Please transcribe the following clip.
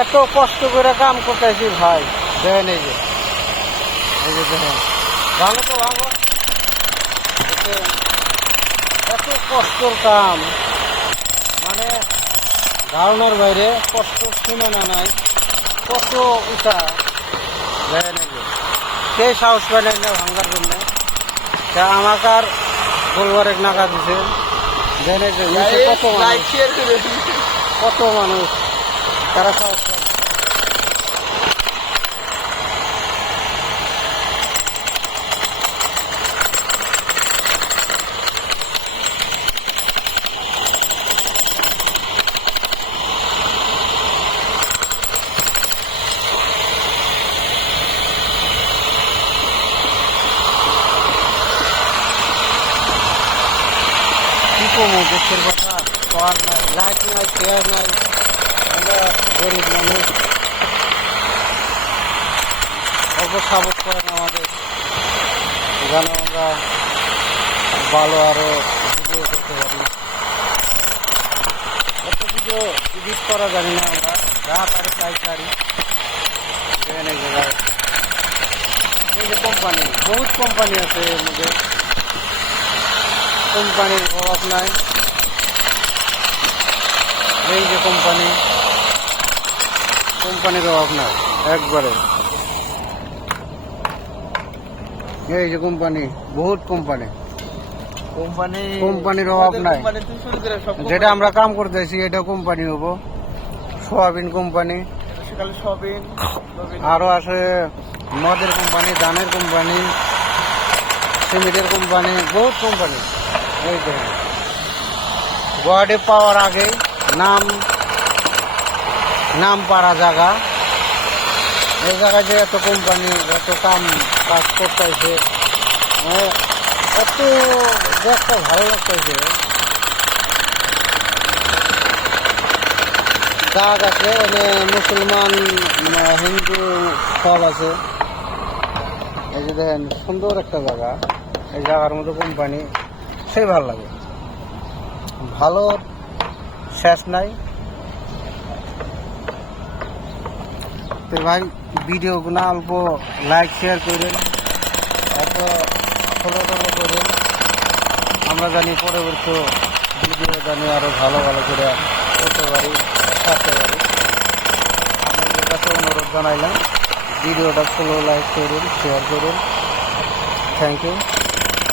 এত কষ্ট করে কাম করতেছি ভাই, দেখেন এই যে দেখেন, ভালো তো ভালো, এত কষ্টর কাম, মানে ধারণার বাইরে, কষ্ট সীমানা নাই, কত উঁচা, দেখেন এই যে সেই সাহস পায় না ভাঙার জন্য, তা আমাকে আর বলবার এক নাকা দিছে, দেখেন এই যে কত মানুষ, কত মানুষ, তারা সাহস পায়। কি করবো, দুঃখের কথা, পাওয়ার নাই, লাইট নাই, চেয়ার নাই, আমরা গরিব মানুষ, অল্প সাপোর্ট করেন আমাদের, যেন আমরা ভালো আরো ভিডিও করতে পারি। এত ভিডিও এডিট করা জানি না আমরা, যা পারি তাই পারি। এখানে জায়গায় এই যে কোম্পানি, বহুত কোম্পানি আছে এর মধ্যে, কোম্পানির অভাব নাই। এই যে কোম্পানির অভাব নাই একবারে। এই যে কোম্পানি, বহুত কোম্পানির অভাব নাই। যেটা আমরা কাম করতেছি এটা কোম্পানি হবো, সোয়াবিন কোম্পানি, আরো আছে মদের কোম্পানি, ধানের কোম্পানি, সিমেন্টের কোম্পানি, বহুত কোম্পানি। এই দেখেন গুয়াহাটি পাওয়ার আগে নাম পাড়া জায়গা, এই জায়গায় যে এত কোম্পানি, এত কাজ করতেছে, এত দেখতে ভালো লাগতেছে। গাছ আছে, মুসলমান হিন্দু সব আছে। এই যে দেখেন সুন্দর একটা জায়গা, এই জায়গার মধ্যে কোম্পানি, সেই ভালো লাগে, ভালো শেষ নাই। তো ভাই ভিডিওগুলো অল্প লাইক শেয়ার করেন, অল্প ফলো করেন, আমরা জানি পরবর্তী ভিডিও জানি আরো ভালো করে করতে পারি, থাকতে পারি। আপনাদের কাছে অনুরোধ জানাইলাম, ভিডিওটা ফলো লাইক করুন, শেয়ার করুন। Thank you.